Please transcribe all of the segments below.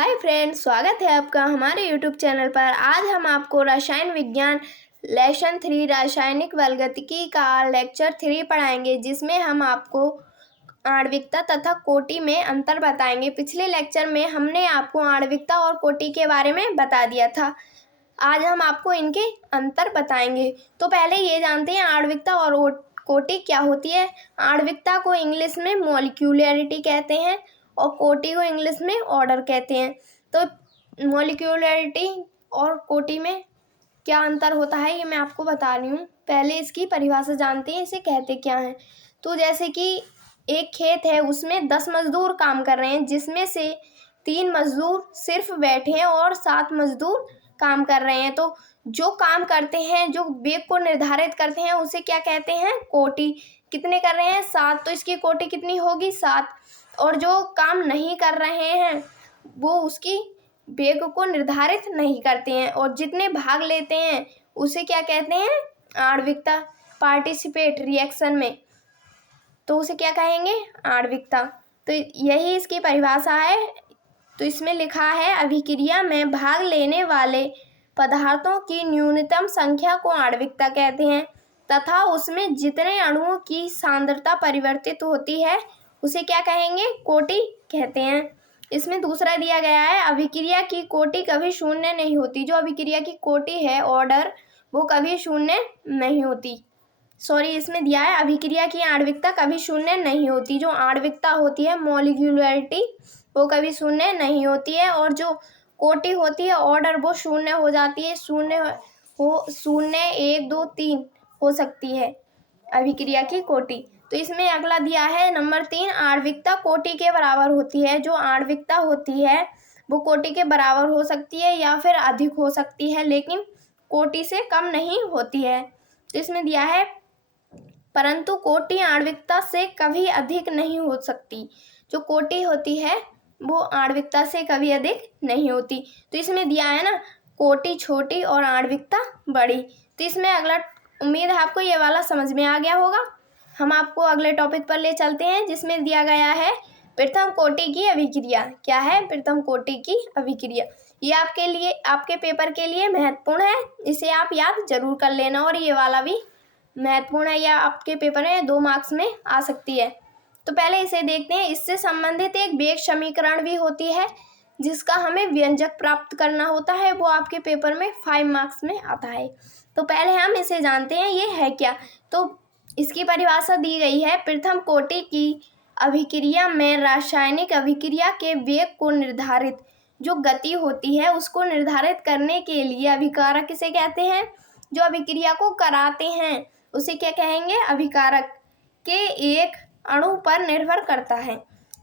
Hi friends, स्वागत है आपका हमारे यूट्यूब चैनल पर। आज हम आपको रसायन विज्ञान लेसन 3 रासायनिक बलगतिकी का लेक्चर 3 पढ़ाएंगे, जिसमें हम आपको आणविकता तथा कोटि में अंतर बताएंगे। पिछले लेक्चर में हमने आपको आणविकता और कोटि के बारे में बता दिया था। आज हम आपको इनके अंतर बताएंगे। तो पहले ये जानते हैं आणविकता और कोटि क्या होती है। आणविकता को इंग्लिश में मॉलिक्यूलरिटी कहते हैं और कोटि को इंग्लिश में ऑर्डर कहते हैं। तो मॉलिक्यूलरिटी और कोटि में क्या अंतर होता है ये मैं आपको बता रही हूँ। पहले इसकी परिभाषा जानते हैं, इसे कहते क्या हैं। तो जैसे कि एक खेत है, उसमें 10 मजदूर काम कर रहे हैं, जिसमें से 3 मजदूर सिर्फ बैठे हैं और 7 मजदूर काम कर रहे हैं। तो जो काम करते हैं, जो वेग को निर्धारित करते हैं, उसे क्या कहते हैं? कोटि। कितने कर रहे हैं? 7, तो इसकी कोटि कितनी होगी? 7। और जो काम नहीं कर रहे हैं वो उसकी वेग को निर्धारित नहीं करते हैं और जितने भाग लेते हैं उसे क्या कहते हैं? आणविकता। पार्टिसिपेट रिएक्शन में, तो उसे क्या कहेंगे? आणविकता। तो यही इसकी परिभाषा है। तो इसमें लिखा है, अभिक्रिया में भाग लेने वाले पदार्थों की न्यूनतम संख्या को आणविकता कहते हैं तथा उसमें जितने अणुओं की सांद्रता परिवर्तित होती है उसे क्या कहेंगे? कोटि कहते हैं। इसमें दूसरा दिया गया है, अभिक्रिया की कोटि कभी शून्य नहीं होती। जो अभिक्रिया की कोटि है, ऑर्डर, वो कभी शून्य नहीं होती। इसमें दिया है, अभिक्रिया की आणविकता कभी शून्य नहीं होती। जो आणविकता होती है, मॉलिक्यूलरिटी, वो कभी शून्य नहीं होती है और जो कोटि होती है, ऑर्डर, वो शून्य हो जाती है। 0, 1, 2, 3 हो सकती है अभिक्रिया की कोटि। तो इसमें अगला दिया है नंबर 3, आणविकता कोटि के बराबर होती है। जो आणविकता होती है वो कोटि के बराबर हो सकती है या फिर अधिक हो सकती है, लेकिन कोटि से कम नहीं होती है। तो इसमें दिया है, परंतु कोटि आणविकता से कभी अधिक नहीं हो सकती। जो कोटि होती है वो आणविकता से कभी अधिक नहीं होती। तो इसमें दिया है ना, कोटि छोटी और आणविकता बड़ी। तो इसमें अगला, उम्मीद है आपको ये वाला समझ में आ गया होगा। हम आपको अगले टॉपिक पर ले चलते हैं, जिसमें दिया गया है प्रथम कोटि की अभिक्रिया। क्या है? प्रथम कोटि की अभिक्रिया। ये आपके लिए, आपके पेपर के लिए महत्वपूर्ण है, इसे आप याद जरूर कर लेना। और ये वाला भी महत्वपूर्ण है, या आपके पेपर में 2 मार्क्स में आ सकती है। तो पहले इसे देखते हैं। इससे संबंधित एक वेग समीकरण भी होती है जिसका हमें व्यंजक प्राप्त करना होता है, वो आपके पेपर में 5 मार्क्स में आता है। तो पहले हम इसे जानते हैं, ये है क्या। तो इसकी परिभाषा दी गई है, प्रथम कोटि की अभिक्रिया में रासायनिक अभिक्रिया के वेग को निर्धारित, जो गति होती है उसको निर्धारित करने के लिए अभिकारक किसे कहते हैं? जो अभिक्रिया को कराते हैं उसे क्या कहेंगे? अभिकारक के एक अणु पर निर्भर करता है।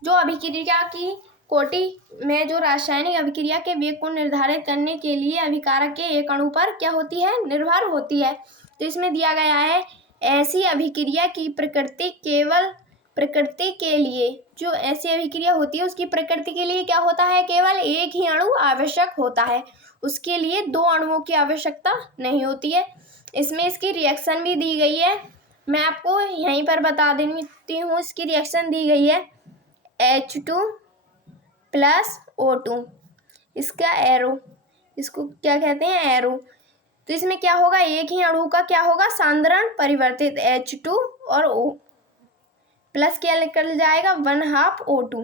जो अभिक्रिया की कोटि में जो रासायनिक अभिक्रिया के वेग को निर्धारित करने के लिए अभिकारक के एक अणु पर क्या होती है? निर्भर होती है। तो इसमें दिया गया है, ऐसी अभिक्रिया की प्रकृति केवल प्रकृति के लिए, जो ऐसी अभिक्रिया होती है उसकी प्रकृति के लिए क्या होता है? केवल एक ही अणु आवश्यक होता है, उसके लिए 2 अणुओं की आवश्यकता नहीं होती है। इसमें इसकी रिएक्शन भी दी गई है, मैं आपको यहीं पर बता देती हूँ। इसकी रिएक्शन दी गई है, H2 + O2। इसका एरो, इसको क्या कहते हैं? एरो। तो इसमें क्या होगा? एक ही अणु का क्या होगा? सांद्रण परिवर्तित, H2 और O प्लस क्या निकल जाएगा? 1/2 O2।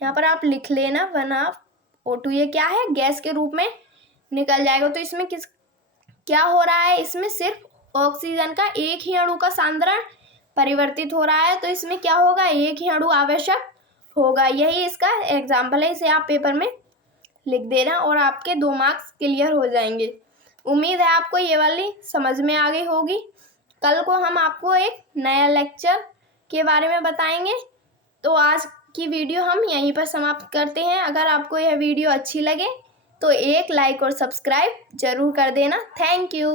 यहाँ पर आप लिख लेना 1/2 O2। ये क्या है? गैस के रूप में निकल जाएगा। तो इसमें क्या हो रहा है? इसमें सिर्फ ऑक्सीजन का एक ही अणु का सांद्रण परिवर्तित हो रहा है। तो इसमें क्या होगा? एक ही अणु आवश्यक होगा। यही इसका एग्जाम्पल है, इसे आप पेपर में लिख देना और आपके 2 मार्क्स क्लियर हो जाएंगे। उम्मीद है आपको ये वाली समझ में आ गई होगी। कल को हम आपको एक नया लेक्चर के बारे में बताएंगे। तो आज की वीडियो हम यहीं पर समाप्त करते हैं। अगर आपको यह वीडियो अच्छी लगे तो एक लाइक और सब्सक्राइब जरूर कर देना। Thank you.